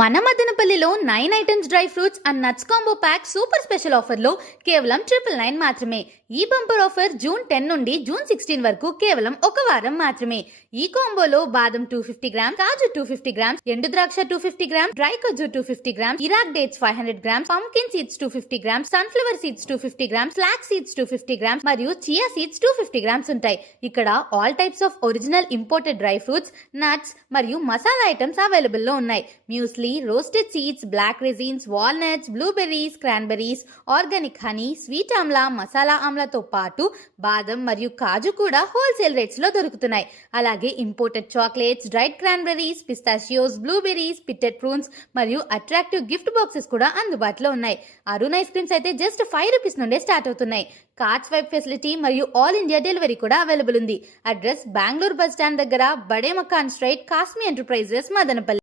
మన మదనపల్లిలో 9 items dry fruits and nuts combo pack super special ఆఫర్లో కేవలం 999 మాత్రమే. ఈ బంపర్ ఆఫర్ జూన్ 10 నుండి జూన్ 16 వరకు కేవలం ఒక వారం మాత్రమే. ఈ కాంబోలో బాదం 250 గ్రామ్, కాజు 250 గ్రామ్స్, ఎండు ద్రాక్ష 250 గ్రామ్స్, డ్రై ఖర్జూర్ 250 grams, Iraq dates 500 grams, pumpkin seeds 250 grams, sunflower seeds 250 grams, flax seeds 250 grams మరియు చియా సీడ్స్ 250 గ్రామ్స్ ఉంటాయి. ఇక్కడ all types of original imported dry fruits, nuts మరియు మసాలా ఐటమ్స్ అవైలబుల్ లో ఉన్నాయి. Muesli, roasted seeds, black raisins, walnuts, blueberries, cranberries, organic honey, sweet amla, masala ఆమ్లాతో పాటు బాదం మరియు కాజు కూడా హోల్సేల్ రేట్స్ లో దొరుకుతున్నాయి. అలాగే imported chocolates, dried cranberries, pistachios, blueberries, pitted prunes మరియు అట్రాక్టివ్ గిఫ్ట్ బాక్సెస్ కూడా అందుబాటులో ఉన్నాయి. అరుణ్ ఐస్ క్రీమ్స్ అయితే జస్ట్ 5 రూపీస్ నుండే స్టార్ట్ అవుతున్నాయి. కార్డ్ స్వైప్ ఫెసిలిటీ మరియు ఆల్ ఇండియా డెలివరీ కూడా అవైలబుల్ ఉంది. అడ్రస్ బెంగళూరు బస్ స్టాండ్ దగ్గర, బడే మకాన్ స్ట్రైట్, కాస్మి ఎంటర్ప్రైజెస్, మదనపల్లి.